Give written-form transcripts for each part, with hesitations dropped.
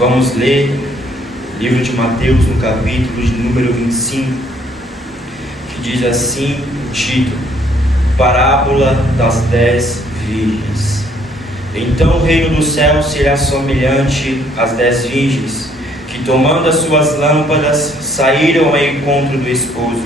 Vamos ler o livro de Mateus, no capítulo de número 25, que diz assim o título: Parábola das 10 virgens. Então o reino dos céus será semelhante às 10 virgens, que tomando as suas lâmpadas, saíram ao encontro do esposo.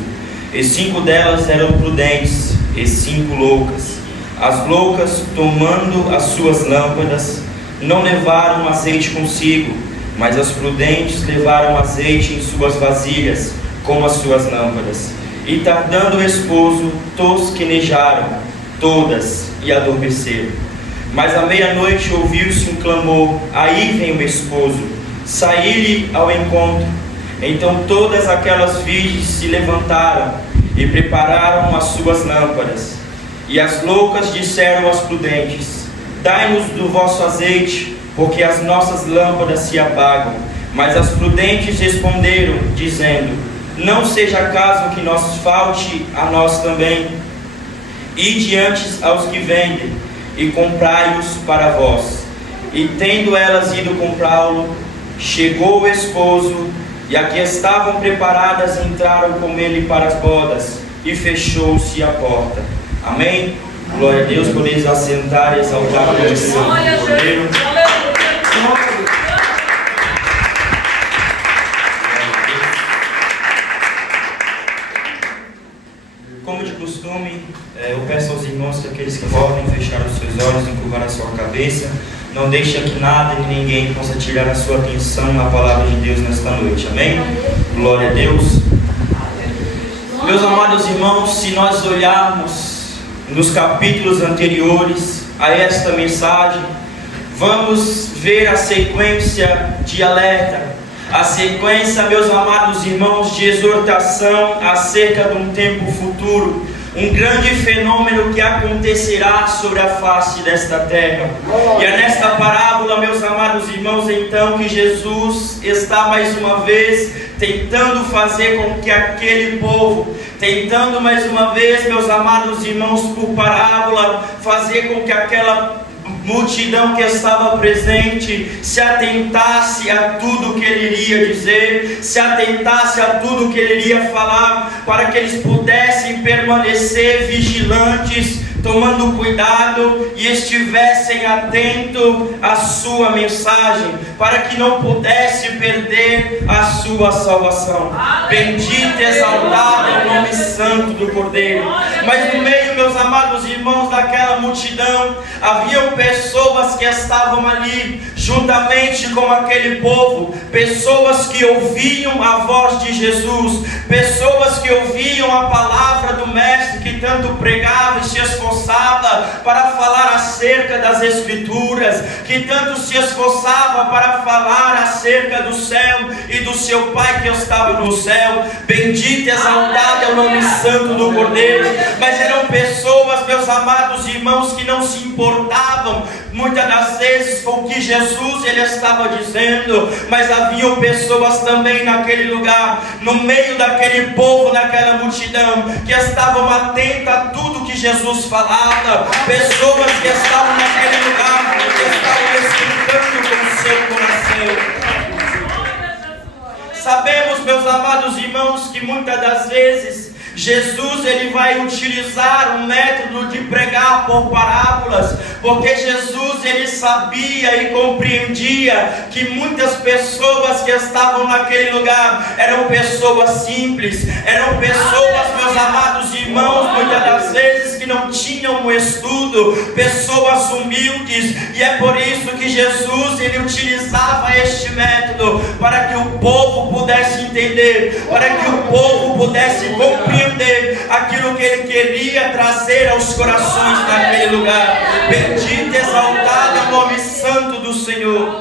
E 5 delas eram prudentes, e 5 loucas. As loucas, tomando as suas lâmpadas, não levaram azeite consigo, mas as prudentes levaram azeite em suas vasilhas, com as suas lâmpadas. E tardando o esposo, tosquenejaram todas e adormeceram. Mas à meia-noite ouviu-se um clamor: aí vem o esposo, saí-lhe ao encontro. Então todas aquelas virgens se levantaram e prepararam as suas lâmpadas. E as loucas disseram aos prudentes: dai-nos do vosso azeite, porque as nossas lâmpadas se apagam. Mas as prudentes responderam, dizendo: não seja caso que nos falte a nós também. Ide antes aos que vendem, e comprai-os para vós. E tendo elas ido comprá-lo, chegou o esposo, e as que estavam preparadas entraram com ele para as bodas, e fechou-se a porta. Amém? Glória a Deus. Podeis assentar e exaltar o nome santo do Cordeiro. Como de costume, eu peço aos irmãos que aqueles que podem fechar os seus olhos, encurvar a sua cabeça. Não deixe que nada e ninguém possa tirar a sua atenção na palavra de Deus nesta noite. Amém? Glória a Deus. Meus amados irmãos, se nós olharmos nos capítulos anteriores a esta mensagem, vamos ver a sequência de alerta, a sequência, meus amados irmãos, de exortação acerca de um tempo futuro, um grande fenômeno que acontecerá sobre a face desta terra. E é nesta parábola, meus amados irmãos, então, que Jesus está mais uma vez tentando fazer com que aquele povo, tentando mais uma vez, meus amados irmãos, por parábola, fazer com que aquela multidão que estava presente se atentasse a tudo que ele iria dizer, se atentasse a tudo que ele iria falar, para que eles pudessem permanecer vigilantes, tomando cuidado e estivessem atentos à sua mensagem, para que não pudesse perder a sua salvação. Bendito e exaltado é o nome santo do Cordeiro. Mas no meio, meus amados irmãos, daquela multidão, haviam pessoas que estavam ali, juntamente com aquele povo, pessoas que ouviam a voz de Jesus, pessoas que ouviam a palavra do Mestre, que tanto pregava e se esforçava para falar acerca das Escrituras, que tanto se esforçava para falar acerca do céu e do seu Pai que estava no céu. Bendito e exaltado é o nome santo do Cordeiro. Mas eram pessoas, meus amados irmãos, que não se importavam muitas das vezes com o que Jesus ele estava dizendo, mas haviam pessoas também naquele lugar, no meio daquele povo, naquela multidão, que estavam atentas a tudo que Jesus falava, pessoas que estavam naquele lugar, que estavam escutando com o seu coração. Sabemos, meus amados irmãos, que muitas das vezes Jesus ele vai utilizar um método de pregar por parábolas, porque Jesus ele sabia e compreendia que muitas pessoas que estavam naquele lugar eram pessoas simples, eram pessoas, meus amados irmãos, muitas das vezes que não tinham um estudo, pessoas humildes, e é por isso que Jesus ele utilizava este método para que o povo pudesse entender, para que o povo pudesse compreender aquilo que ele queria trazer aos corações daquele lugar. Bendito e exaltado é o nome santo do Senhor.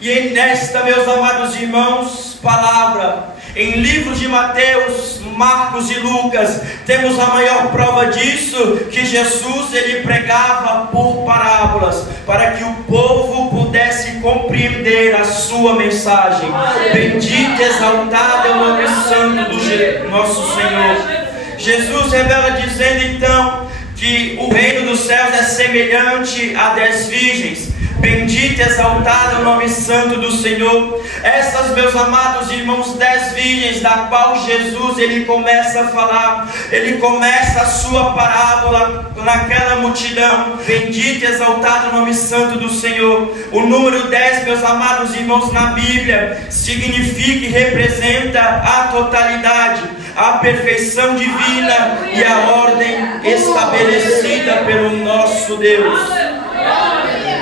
E nesta, meus amados irmãos, palavra em livros de Mateus, Marcos e Lucas, temos a maior prova disso, que Jesus ele pregava por parábolas, para que o povo pudesse compreender a sua mensagem. Bendito e exaltado é o nome santo do nosso Senhor. Jesus revela dizendo então que o reino dos céus é semelhante a 10 virgens. Bendito e exaltado o nome santo do Senhor. Essas, meus amados irmãos, 10 virgens, da qual Jesus, ele começa a falar, ele começa a sua parábola naquela multidão. Bendito e exaltado o nome santo do Senhor. O número 10, meus amados irmãos, na Bíblia, significa e representa a totalidade, a perfeição divina e a ordem estabelecida pelo nosso Deus.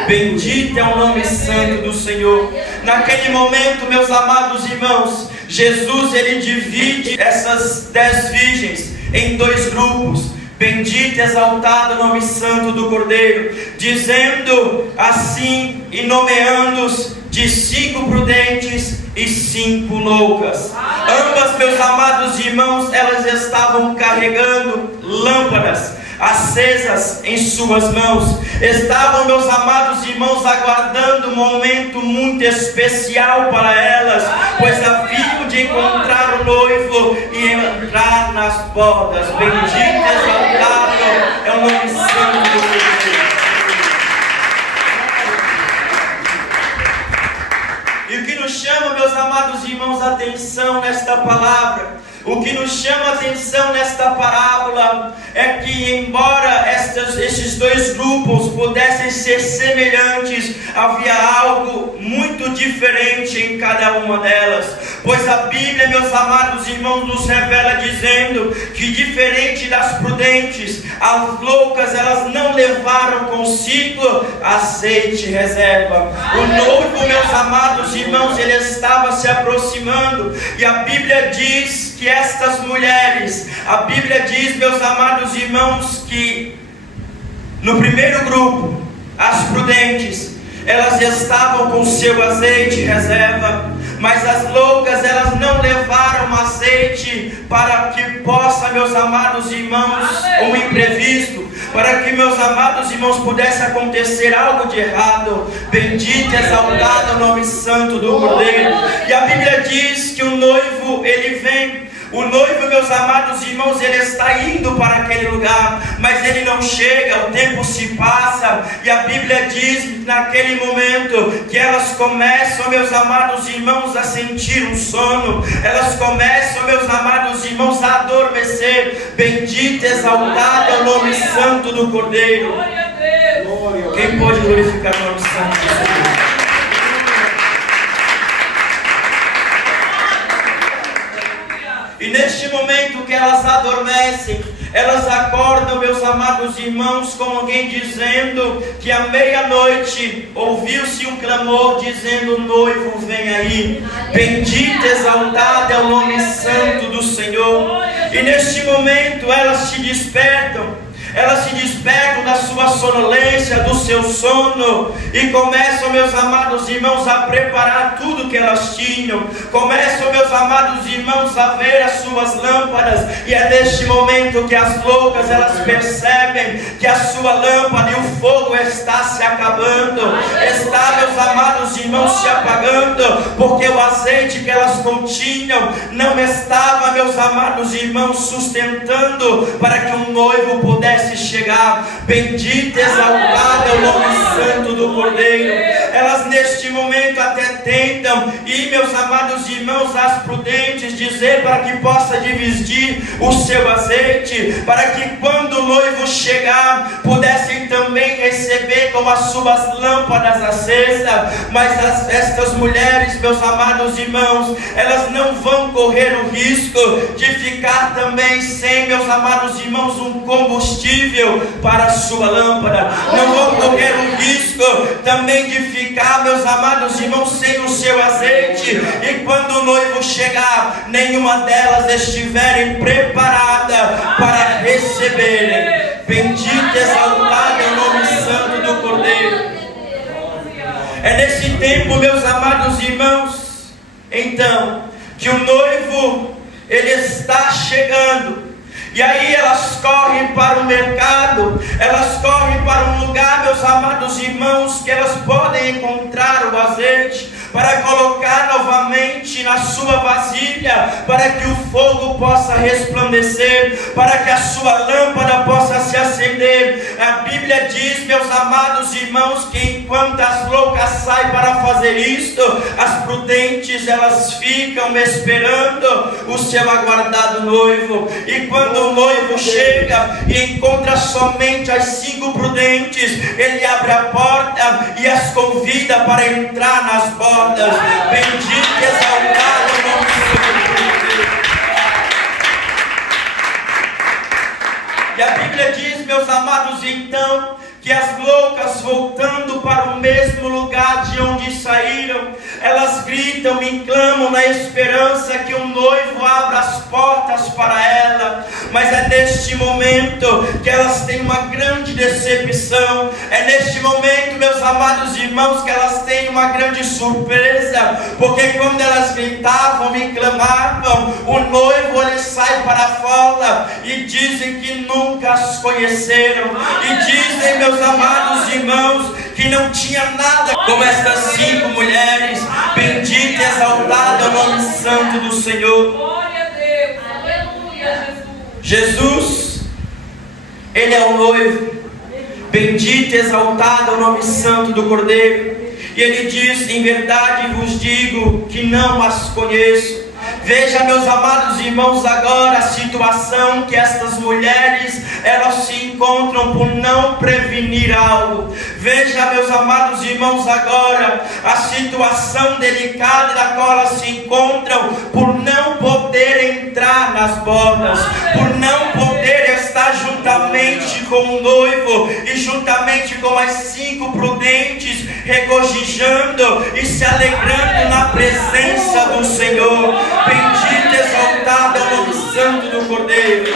Bendito é o nome santo do Senhor. Naquele momento, meus amados irmãos, Jesus, ele divide essas 10 virgens em 2 grupos. Bendito e exaltado o nome santo do Cordeiro, dizendo assim e nomeando-os de 5 prudentes e 5 loucas. Ambas, meus amados irmãos, elas estavam carregando lâmpadas acesas em suas mãos. Estavam, meus amados irmãos, aguardando um momento muito especial para elas, pois haviam de encontrar o noivo e entrar nas bodas. Bendito e exaltado é o nome santo do Senhor. E o que nos chama, meus amados irmãos, a atenção nesta palavra, o que nos chama a atenção nesta parábola é que, embora esses 2 grupos pudessem ser semelhantes, havia algo muito diferente em cada uma delas. Pois a Bíblia, meus amados irmãos, nos revela dizendo que, diferente das prudentes, as loucas, elas não levaram consigo azeite reserva. O noivo, meus amados irmãos, ele estava se aproximando, e a Bíblia diz que estas mulheres, a Bíblia diz, meus amados irmãos, que no primeiro grupo, as prudentes, elas estavam com seu azeite reserva, mas as loucas, elas não levaram azeite para que possa, meus amados irmãos, um imprevisto, para que, meus amados irmãos, pudesse acontecer algo de errado. Bendito e exaltado o nome santo do Cordeiro. E a Bíblia diz que o noivo, ele vem. O noivo, meus amados irmãos, ele está indo para aquele lugar, mas ele não chega, o tempo se passa, e a Bíblia diz naquele momento que elas começam, meus amados irmãos, a sentir um sono, elas começam, meus amados irmãos, a adormecer. Bendito e exaltado é o nome santo do Cordeiro. Quem pode glorificar o nome santo do Senhor? E neste momento que elas adormecem, elas acordam, meus amados irmãos, com alguém dizendo que à meia-noite ouviu-se um clamor dizendo: o noivo vem aí. Bendito, exaltado é o nome santo do Senhor. E neste momento elas se despertam. Elas se despertam da sua sonolência, do seu sono, e começam, meus amados irmãos, a preparar tudo que elas tinham. Começam, meus amados irmãos, a ver as suas lâmpadas, e é neste momento que as loucas, elas percebem que a sua lâmpada e o fogo está se acabando, está, meus amados irmãos, se apagando, porque o azeite que elas continham não estava, meus amados irmãos, sustentando para que um noivo pudesse chegar. Bendito, exaltado é o nome santo do Cordeiro. Elas neste momento até tentam, e meus amados irmãos, as prudentes, dizer para que possa dividir o seu azeite, para que quando o noivo chegar, pudessem também receber com as suas lâmpadas acesas. Mas estas mulheres, meus amados irmãos, elas não vão correr o risco de ficar também sem, meus amados irmãos, um combustível para a sua lâmpada. Não vão correr o risco também de ficar, meus amados irmãos, sem o seu azeite, e quando o noivo chegar, nenhuma delas estiverem preparada para receberem. Bendito, exaltado é o nome santo do Cordeiro. É nesse tempo, meus amados irmãos, então, que o noivo, ele está chegando. E aí elas correm para o mercado, elas correm para um lugar, meus amados irmãos, que elas podem encontrar o azeite, para colocar novamente na sua vasilha, para que o fogo possa resplandecer, para que a sua lâmpada possa se acender. A Bíblia diz, amados irmãos, que enquanto as loucas saem para fazer isto, as prudentes elas ficam esperando o seu aguardado noivo. E quando o noivo chega e encontra somente as 5 prudentes, ele abre a porta e as convida para entrar nas bodas. Bendito e exaltado o nome do Senhor. E a Bíblia diz, meus amados, então, que as loucas, voltando para o mesmo lugar de onde saíram, elas gritam e clamam na esperança que o noivo abra as portas para ela. Mas é neste momento que elas têm uma grande decepção. É neste momento, meus amados irmãos, que elas têm uma grande surpresa, porque quando elas gritavam e clamavam, o noivo ele sai para fora e dizem que nunca as conheceram. E dizem, meus amados irmãos, que não tinha nada como estas 5 mulheres. Bendito e exaltado é o nome santo do Senhor. Glória a Deus, aleluia, Jesus, Ele é o noivo. Bendito e exaltado é o nome santo do Cordeiro. E Ele diz, em verdade vos digo que não as conheço. Veja, meus amados irmãos, agora a situação que estas mulheres elas se encontram por não prevenir algo. Veja, meus amados irmãos, agora a situação delicada da qual elas se encontram por não poder entrar nas bodas, por não poder estar juntamente com o noivo e juntamente com as 5 prudentes, regozijando e se alegrando na presença do Senhor. Bendito e exaltado é o nome santo do Cordeiro.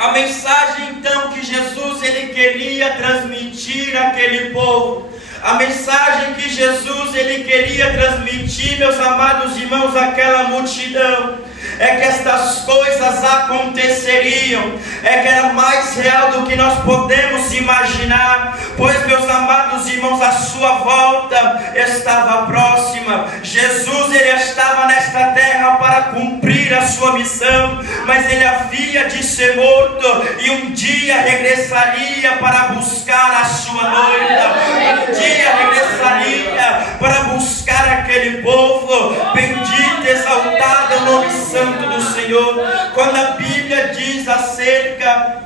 A mensagem então que Jesus ele queria transmitir àquele povo, a mensagem que Jesus ele queria transmitir, meus amados irmãos, àquela multidão, é que estas coisas aconteceriam, é que era mais real do que nós podemos imaginar, pois, meus amados irmãos, a sua volta estava próxima. Jesus ele estava nesta terra para cumprir a sua missão, mas ele havia de ser morto e um dia regressaria para buscar a sua noiva, um dia regressaria para buscar aquele povo. Bendito e exaltado é o nome santo do Senhor. Quando a Bíblia diz acerca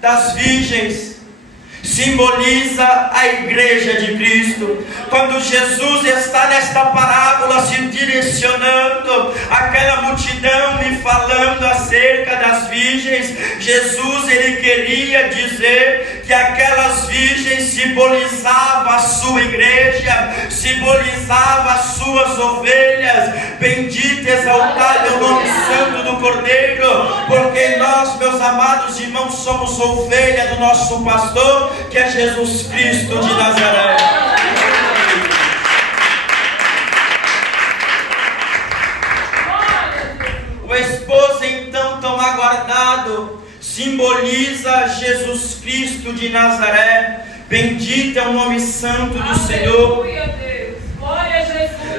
das virgens, simboliza a igreja de Cristo. Quando Jesus está nesta parábola se direcionando àquela multidão e falando acerca das virgens, Jesus ele queria dizer que aquelas virgens simbolizavam a sua igreja, simbolizavam as suas ovelhas. Bendito e exaltado é o nome santo do Cordeiro, porque nós, meus amados irmãos, somos ovelha do nosso pastor, que é Jesus Cristo de Nazaré. O esposo então tão aguardado simboliza Jesus Cristo de Nazaré. Bendito é o nome santo do Senhor.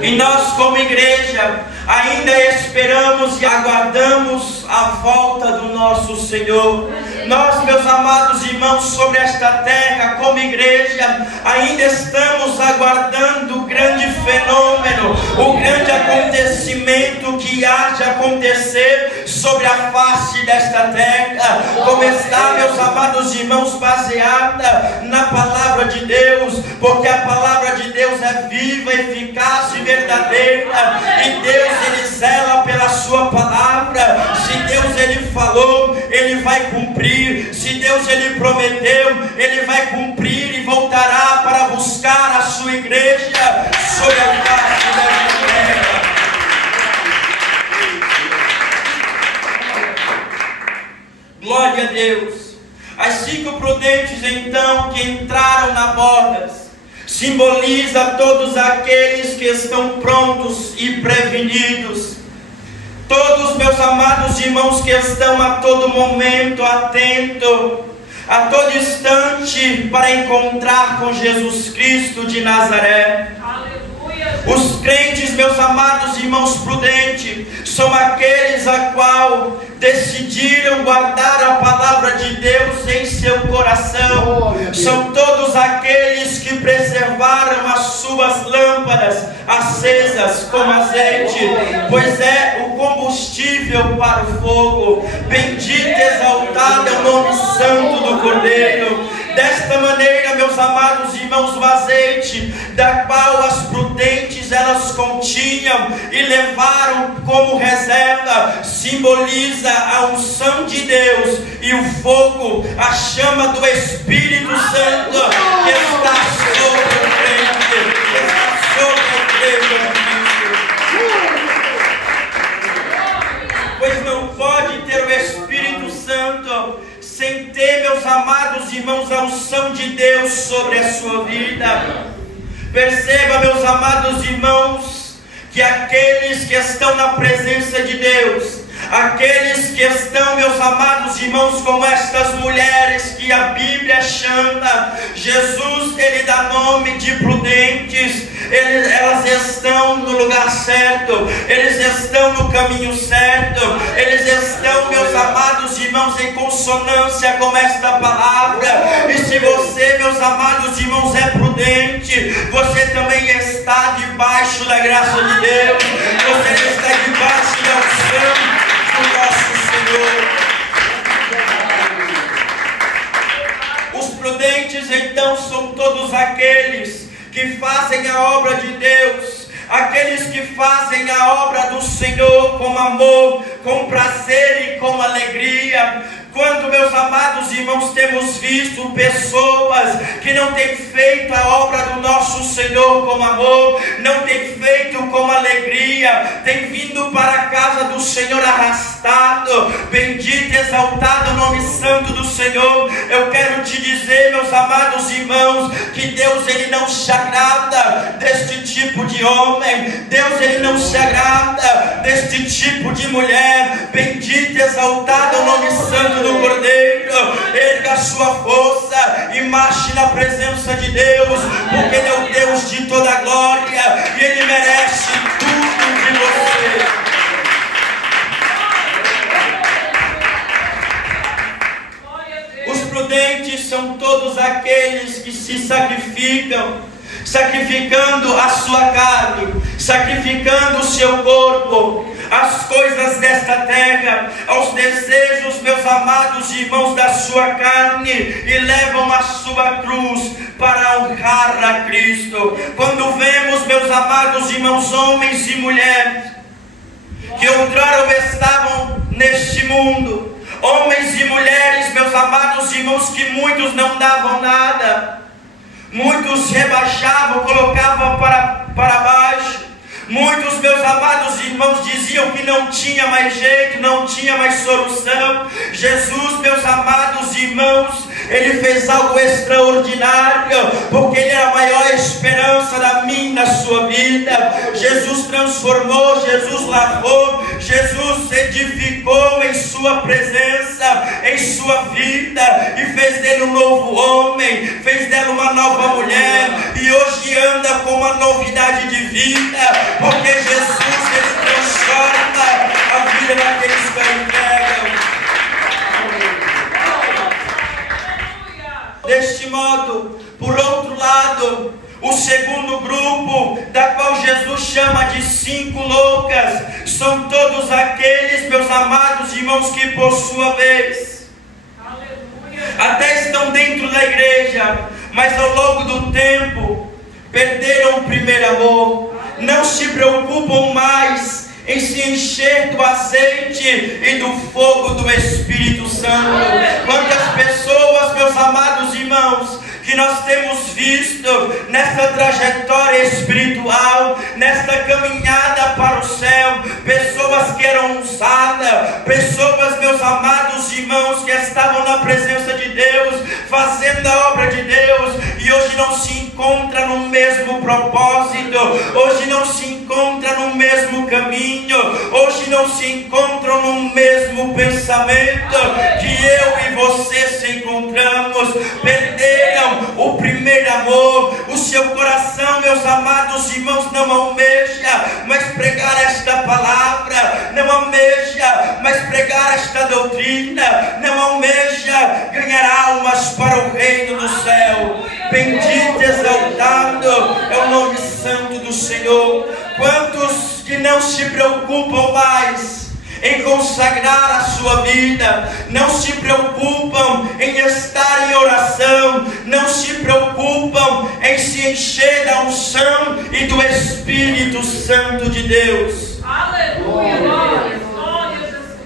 E nós como igreja ainda esperamos e aguardamos a volta do nosso Senhor. Nós, meus amados irmãos, sobre esta terra como igreja ainda estamos aguardando o grande fenômeno, o grande acontecimento que há de acontecer sobre a face desta terra. Como está, meus amados irmãos, baseada na palavra de Deus, porque a palavra de Deus é viva, eficaz e verdadeira, e Deus ele zela pela sua palavra. Se Deus ele falou, ele vai cumprir. Se Deus ele prometeu, ele vai cumprir e voltará para buscar a sua igreja sobre a face desta terra. Glória a Deus. As 5 prudentes então que entraram na bodas simboliza todos aqueles que estão prontos e prevenidos. Todos, meus amados irmãos, que estão a todo momento atentos, a todo instante, para encontrar com Jesus Cristo de Nazaré. Aleluia. Os crentes, meus amados irmãos prudentes, são aqueles aqueles a qual decidiram guardar a palavra de Deus em seu coração. São todos aqueles que preservaram as suas lâmpadas acesas com azeite, pois é o combustível para o fogo. Bendito e exaltado é o nome santo do Cordeiro. Desta maneira, meus amados irmãos, o azeite, da qual as prudentes elas continham e levaram como reserva, simboliza a unção de Deus e o fogo, a chama do Espírito Santo que está sobre o crente, que está sobre a igreja de Cristo. Pois não pode ter o Espírito Santo sem ter, meus amados irmãos, a unção de Deus sobre a sua vida. Perceba, meus amados irmãos, que aqueles que estão na presença de Deus, aqueles que estão, meus amados irmãos, como estas mulheres que a Bíblia chama, Jesus, ele dá nome de prudentes, elas estão no lugar certo, eles estão no caminho certo, eles estão, meus amados irmãos, em consonância com esta palavra. E se você, meus amados irmãos, é prudente, você também está debaixo da graça de Deus, você está debaixo da unção do nosso Senhor. Os prudentes então são todos aqueles que fazem a obra de Deus, aqueles que fazem a obra do Senhor com amor, com prazer e com alegria. Quando, meus amados irmãos, temos visto pessoas que não têm feito a obra do nosso Senhor com amor, não têm feito com alegria, têm vindo para a casa do Senhor arrastado, bendito e exaltado o nome santo do Senhor. Eu quero te dizer, meus amados irmãos, que Deus, ele não se agrada deste tipo de homem, Deus, ele não se agrada deste tipo de mulher. Bendito e exaltado o nome santo do Cordeiro. Erga a sua força e marche na presença de Deus, porque Ele é o Deus de toda a glória e Ele merece tudo de você. Os prudentes são todos aqueles que se sacrificam, sacrificando a sua carne, sacrificando o seu corpo, as coisas desta terra, aos desejos, meus amados irmãos, da sua carne, e levam a sua cruz para honrar a Cristo. Quando vemos, meus amados irmãos, homens e mulheres que outrora estavam neste mundo, homens e mulheres, meus amados irmãos, que muitos não davam nada, muitos rebaixavam, colocavam para baixo. Muitos, meus amados irmãos, diziam que não tinha mais jeito, não tinha mais solução. Jesus, meus amados irmãos, Ele fez algo extraordinário, porque Ele é a maior esperança da minha e da sua vida. Jesus transformou, Jesus lavou, Jesus edificou em sua presença, em sua vida, e fez dele um novo homem, fez dela uma nova mulher, e hoje anda com uma novidade de vida, porque Jesus, Ele transforma a vida daqueles que o entregam. Deste modo, por outro lado, o segundo grupo, da qual Jesus chama de 5 loucas, são todos aqueles, meus amados irmãos, que por sua vez até estão dentro da igreja, mas ao longo do tempo perderam o primeiro amor, não se preocupam mais em se encher do azeite e do fogo do Espírito Santo. Quantas pessoas, meus amados irmãos, que nós temos visto nesta trajetória espiritual, nesta caminhada para o céu, pessoas que eram usadas, pessoas, meus amados irmãos, que estavam na presença de Deus, fazendo a obra de Deus, e hoje não se encontra no mesmo propósito, hoje não se encontra no mesmo caminho, hoje não se encontram no mesmo pensamento que eu e você se encontramos. Perderam o primeiro amor. O seu coração, meus amados irmãos, não almeja mais pregar esta palavra, não almeja mas pregar esta doutrina não almeja ganhar almas para o reino do céu. Bendito e exaltado é o nome santo do Senhor. Quantos que não se preocupam mais em consagrar a sua vida, não se preocupam em estar em oração, não se preocupam em se encher da unção e do Espírito Santo de Deus. Aleluia, glória, glória a Jesus.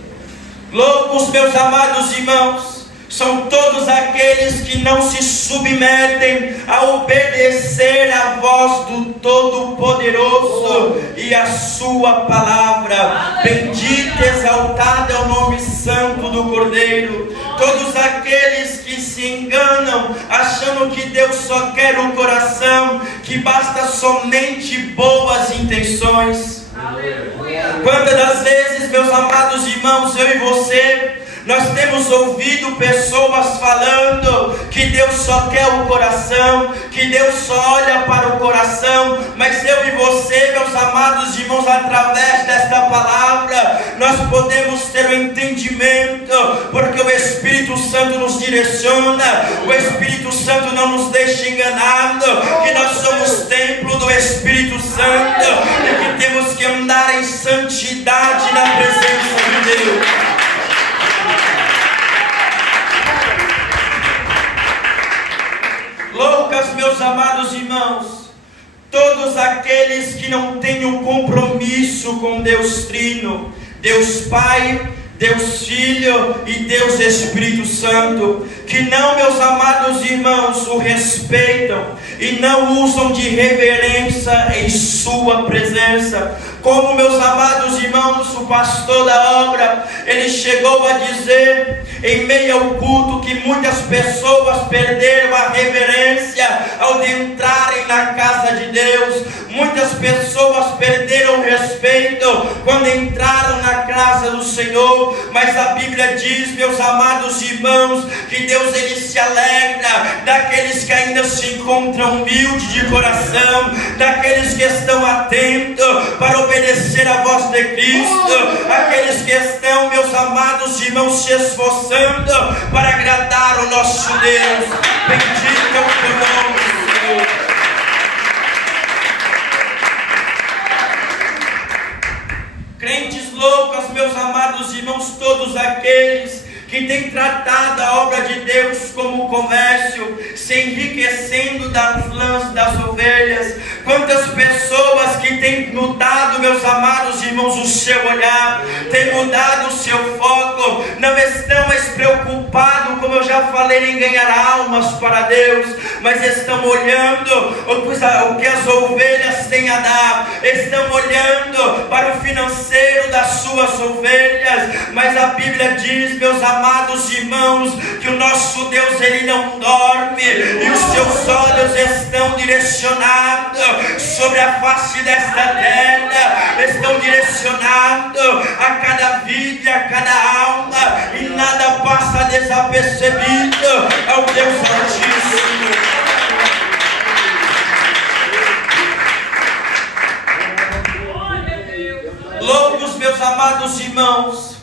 Loucos, meus amados irmãos, são todos aqueles que não se submetem a obedecer à voz do Todo-Poderoso e a sua palavra. Bendito e exaltado é o nome santo do Cordeiro. Todos aqueles que se enganam, achando que Deus só quer o coração, que basta somente boas intenções. Aleluia. Quantas das vezes, meus amados irmãos, eu e você, nós temos ouvido pessoas falando que Deus só quer o coração, que Deus só olha para o coração, mas eu e você, meus amados irmãos, através desta palavra, nós podemos ter o entendimento, porque o Espírito Santo nos direciona, o Espírito Santo não nos deixa enganado, que nós somos templo do Espírito Santo e que temos que andar em santidade na presença de Deus. Loucas, meus amados irmãos, todos aqueles que não têm um compromisso com Deus Trino, Deus Pai, Deus Filho e Deus Espírito Santo, que não, meus amados irmãos, o respeitam e não usam de reverência em sua presença. Como, meus amados irmãos, o pastor da obra, ele chegou a dizer em meio ao culto que muitas pessoas perderam a reverência ao entrarem na casa de Deus. Muitas pessoas perderam o respeito quando entraram na casa do Senhor. Mas a Bíblia diz, meus amados irmãos, que Deus ele se alegra daqueles que ainda se encontram humildes de coração, daqueles que estão atentos para obedecer a voz de Cristo, aqueles que estão, meus amados irmãos, se esforçando para agradar o nosso Deus. Bendito é o teu nome, Senhor. Crentes loucas, meus amados irmãos, todos aqueles que têm tratado a obra de Deus como comércio, se enriquecendo das lãs das ovelhas. Quantas pessoas que têm mudado, meus amados irmãos, o seu olhar, têm mudado o seu foco, não estão mais preocupados, como eu já falei, em ganhar almas para Deus, mas estão olhando o que as ovelhas têm a dar, estão olhando para o financeiro das suas ovelhas. Mas a Bíblia diz, meus amados irmãos, que o nosso Deus ele não dorme e os seus olhos estão direcionados sobre a face desta terra, estão direcionados a cada vida, a cada alma, e nada passa desapercebido ao Deus Altíssimo. Loucos, meus amados irmãos,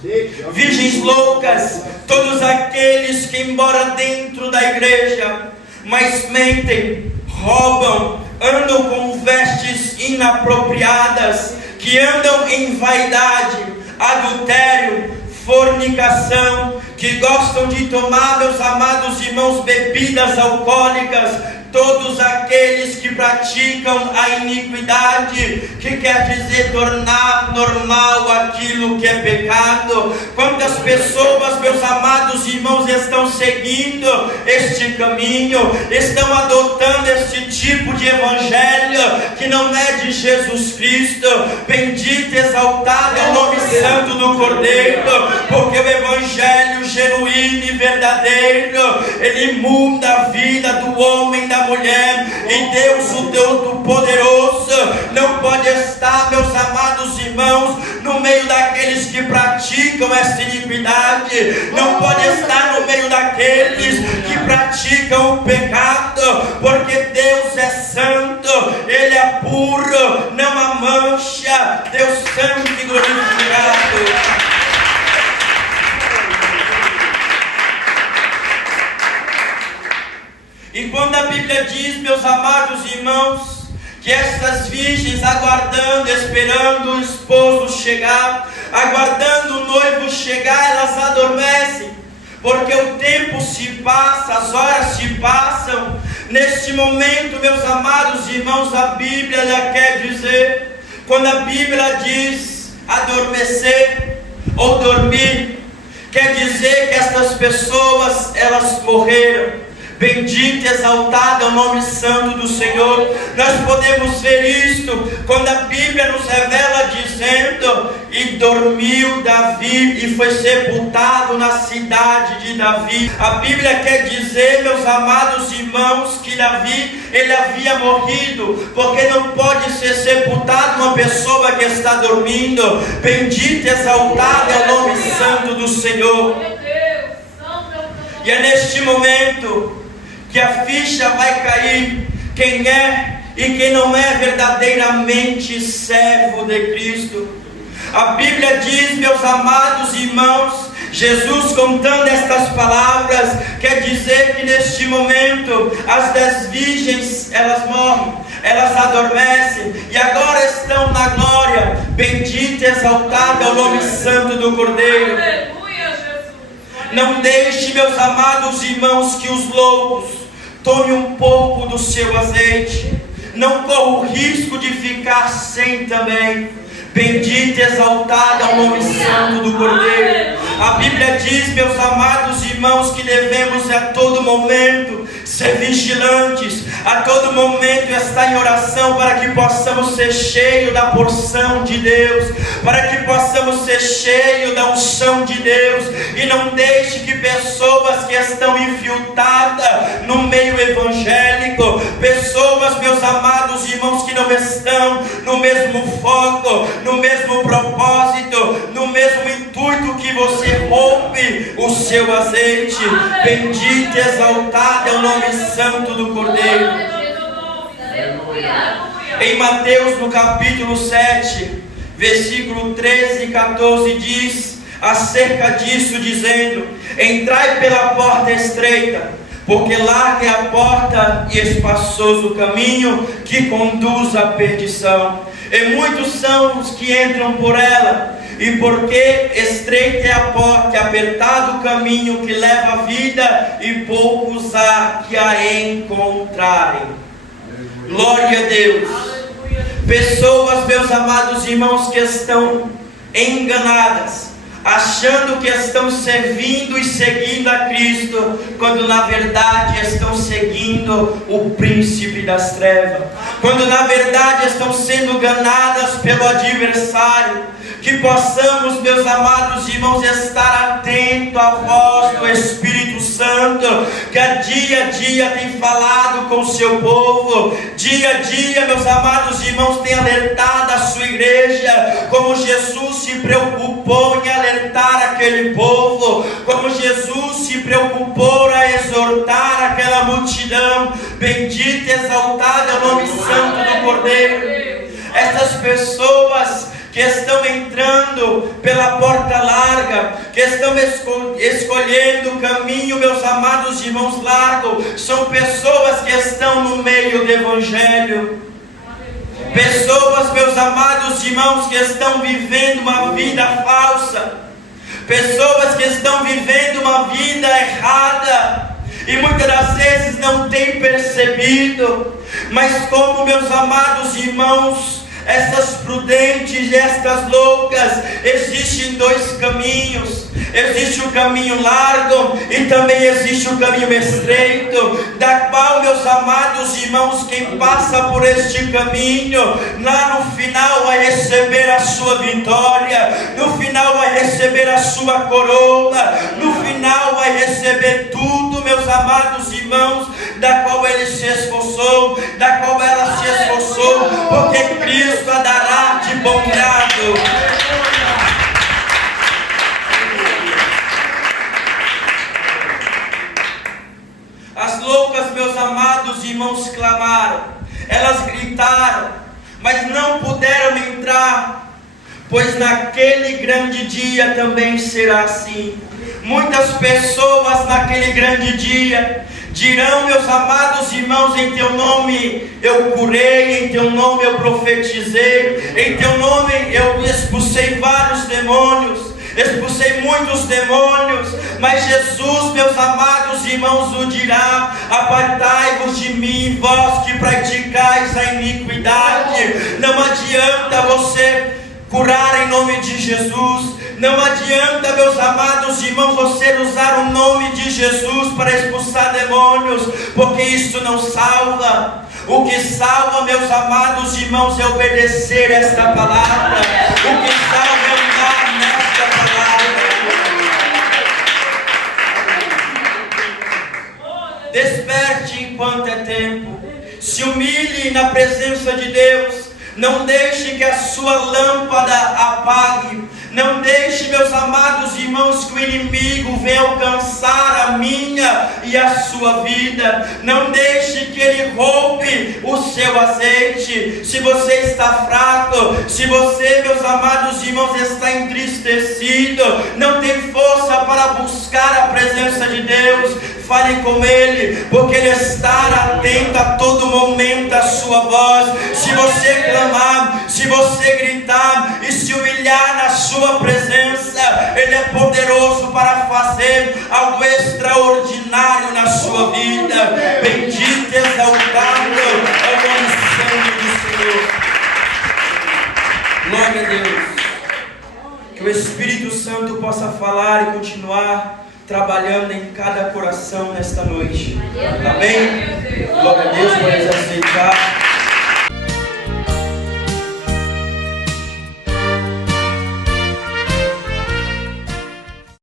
virgens loucas, todos aqueles que, embora dentro da igreja, mas mentem, roubam, andam com vestes inapropriadas, que andam em vaidade, adultério, fornicação, que gostam de tomar, meus amados irmãos, bebidas alcoólicas, todos aqueles que praticam a iniquidade, que quer dizer tornar normal aquilo que é pecado. Quantas pessoas, meus amados irmãos, estão seguindo este caminho, estão adotando este tipo de evangelho que não é de Jesus Cristo. Bendito e exaltado é o nome santo do Cordeiro, porque o evangelho genuíno e verdadeiro, ele muda a vida do homem, da mulher, e Deus, o Todo-Poderoso, não pode estar, meus amados irmãos, no meio daqueles que praticam esta iniquidade, não pode estar no meio daqueles que praticam o pecado, porque Deus é santo, Ele é puro, não há mancha. Deus santo e glorificado. Bíblia diz, meus amados irmãos, que essas virgens aguardando, esperando o esposo chegar, aguardando o noivo chegar, elas adormecem, porque o tempo se passa, as horas se passam. Neste momento, meus amados irmãos, a Bíblia já quer dizer, quando a Bíblia diz adormecer ou dormir, quer dizer que estas pessoas, elas morreram. Bendito e exaltado é o nome santo do Senhor. Nós podemos ver isto quando a Bíblia nos revela dizendo: e dormiu Davi e foi sepultado na cidade de Davi. A Bíblia quer dizer, meus amados irmãos, que Davi, ele havia morrido, porque não pode ser sepultado uma pessoa que está dormindo. Bendito e exaltado é o nome santo do Senhor. E é neste momento que a ficha vai cair, quem é e quem não é verdadeiramente servo de Cristo. A Bíblia diz, meus amados irmãos, Jesus contando estas palavras, quer dizer que neste momento, as 10 virgens, elas morrem, elas adormecem, e agora estão na glória. Bendito e exaltado é o nome santo do Cordeiro. Não deixe, meus amados irmãos, que os loucos tome um pouco do seu azeite. Não corra o risco de ficar sem também. Bendito e exaltado é o nome santo do Cordeiro. A Bíblia diz, meus amados irmãos, que devemos a todo momento ser vigilantes, a todo momento estar em oração, para que possamos ser cheios da porção de Deus, para que possamos ser cheios da unção de Deus. E não deixe que pessoas que estão infiltradas no meio evangélico, pessoas, meus amados irmãos, que não estão no mesmo foco, no mesmo propósito, no mesmo intuito, que você roube o seu azeite. Bendito e exaltado é o nome santo do Cordeiro. Em Mateus, no capítulo 7, versículo 13 e 14, diz acerca disso, dizendo: entrai pela porta estreita, porque larga é a porta e espaçoso o caminho que conduz à perdição, e muitos são os que entram por ela. E porque estreita é a porta e apertado o caminho que leva à vida, e poucos há que a encontrarem. Glória a Deus. Pessoas, meus amados irmãos, que estão enganadas, achando que estão servindo e seguindo a Cristo, quando na verdade estão seguindo o príncipe das trevas, quando na verdade estão sendo enganadas pelo adversário. Que possamos, meus amados irmãos, estar atentos à voz do Espírito Santo, que dia a dia tem falado com o seu povo. Dia a dia, meus amados irmãos, tem alertado a sua igreja, como Jesus se preocupou em alertar aquele povo, como Jesus se preocupou a exortar aquela multidão. Bendito e exaltado é o nome santo do Cordeiro. Essas pessoas que estão entrando pela porta larga, que estão escolhendo o caminho, meus amados irmãos, largo, são pessoas que estão no meio do Evangelho. Pessoas, meus amados irmãos, que estão vivendo uma vida falsa, pessoas que estão vivendo uma vida errada, e muitas das vezes não têm percebido. Mas como, meus amados irmãos, essas prudentes e estas loucas, existem 2 caminhos. Existe o caminho largo e também existe o caminho estreito, da qual, meus amados irmãos, quem passa por este caminho, lá no final vai receber a sua vitória, no final vai receber a sua coroa, no final vai receber tudo, meus amados irmãos, da qual ele se esforçou, da qual ela se esforçou, porque Cristo a dará de bom grado. As loucas, meus amados irmãos, clamaram, elas gritaram, mas não puderam entrar, pois naquele grande dia também será assim. Muitas pessoas naquele grande dia Dirão, meus amados irmãos, em teu nome eu curei, em teu nome eu profetizei, em teu nome eu expulsei vários demônios, expulsei muitos demônios. Mas Jesus, meus amados irmãos, o dirá: apartai-vos de mim, vós que praticais a iniquidade. Não adianta você curar em nome de Jesus, não adianta, meus amados irmãos, você usar o nome de Jesus para expulsar demônios, porque isso não salva. O que salva, meus amados irmãos, é obedecer esta palavra. O que salva é andar nesta palavra. Desperte enquanto é tempo. Se humilhe na presença de Deus. Não deixe que a sua lâmpada apague. Não deixe, meus amados irmãos, que o inimigo venha alcançar a minha e a sua vida. Não deixe que ele roube o seu azeite. Se você está fraco, se você, meus amados irmãos, está entristecido, não tem força para buscar a presença de Deus, fale com Ele, porque Ele está atento a todo momento à sua voz. Se você clamar, se você gritar e se humilhar na sua presença, Ele é poderoso para fazer algo extraordinário na sua vida. Bendito e exaltado é o nome santo do Senhor. Glória a Deus. Que o Espírito Santo possa falar e continuar trabalhando em cada coração nesta noite. Amém? Glória a Deus por eles aceitar.